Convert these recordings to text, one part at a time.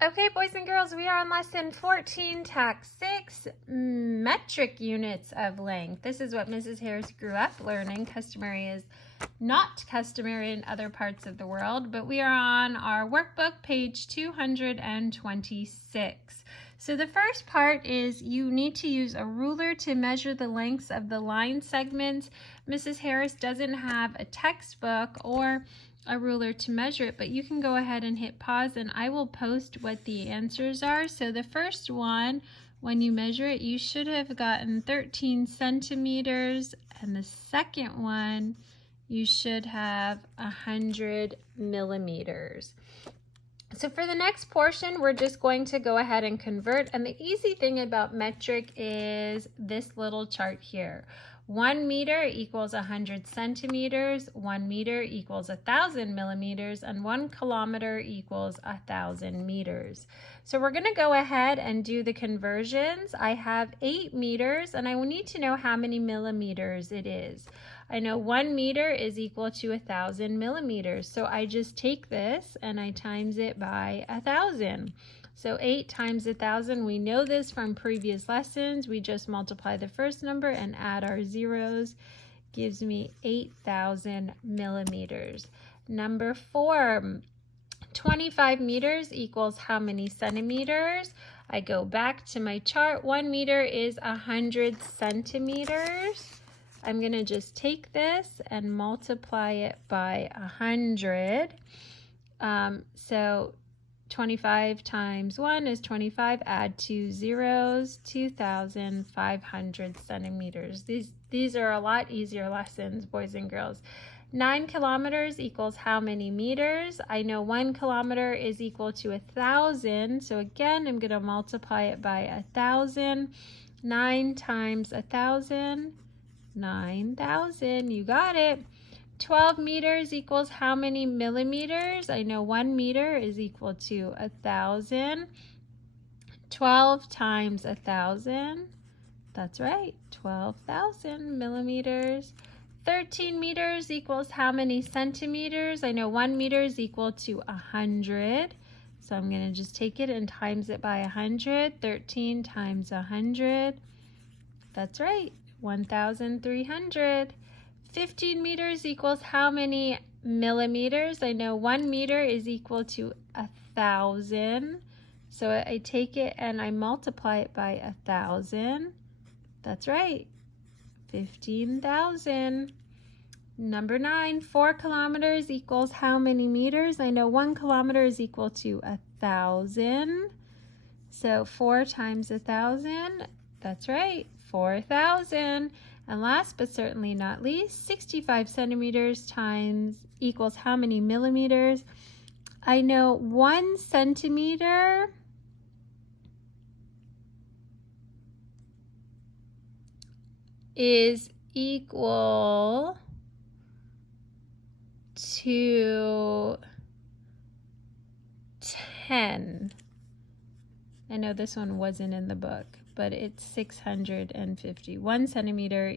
Okay, boys and girls, we are on lesson 14, tax 6, metric units of length. This is what Mrs. Harris grew up learning. Customary is not customary in other parts of the world, but we are on our workbook, page 226. So the first part is you need to use a ruler to measure the lengths of the line segments. Mrs. Harris doesn't have a textbook or a ruler to measure it, but you can go ahead and hit pause and I will post what the answers are. So the first one, when you measure it, you should have gotten 13 centimeters, and the second one, you should have 100 millimeters. So for the next portion, we're just going to go ahead and convert, and the easy thing about metric is this little chart here. 1 meter equals 100 centimeters, 1 meter equals 1,000 millimeters, and 1 kilometer equals 1,000 meters. So we're going to go ahead and do the conversions. I have 8 meters, and I will need to know how many millimeters it is. I know 1 meter is equal to 1,000 millimeters, so I just take this and I times it by 1,000. So 8 times 1,000, we know this from previous lessons. We just multiply the first number and add our zeros. Gives me 8,000 millimeters. Number 4, 25 meters equals how many centimeters? I go back to my chart. 1 meter is 100 centimeters. I'm going to just take this and multiply it by 100. So 25 times 1 is 25. Add 2 zeros, 2,500 centimeters. These are a lot easier lessons, boys and girls. 9 kilometers equals how many meters? I know 1 kilometer is equal to 1,000. So again, I'm going to multiply it by 1,000. 9 times 1,000, 9,000. You got it. 12 meters equals how many millimeters? I know 1 meter is equal to 1,000. 12 times 1,000. That's right, 12,000 millimeters. 13 meters equals how many centimeters? I know 1 meter is equal to 100. So I'm going to just take it and times it by 100. 13 times 100. That's right, 1,300. 15 meters equals how many millimeters? I know 1 meter is equal to 1,000. So I take it and I multiply it by 1,000. That's right, 15,000. Number 9, 4 kilometers equals how many meters? I know 1 kilometer is equal to 1,000. So 4 times 1,000, that's right, 4,000. And last but certainly not least, 65 centimeters times equals how many millimeters? I know 1 centimeter is equal to 10. I know this one wasn't in the book, but it's 650. 1 centimeter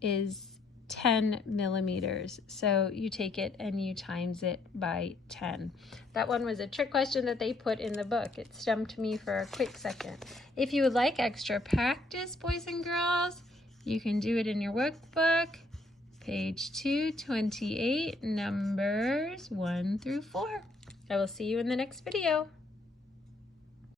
is 10 millimeters. So you take it and you times it by 10. That one was a trick question that they put in the book. It stumped me for a quick second. If you would like extra practice, boys and girls, you can do it in your workbook, page 228, numbers 1 through 4. I will see you in the next video.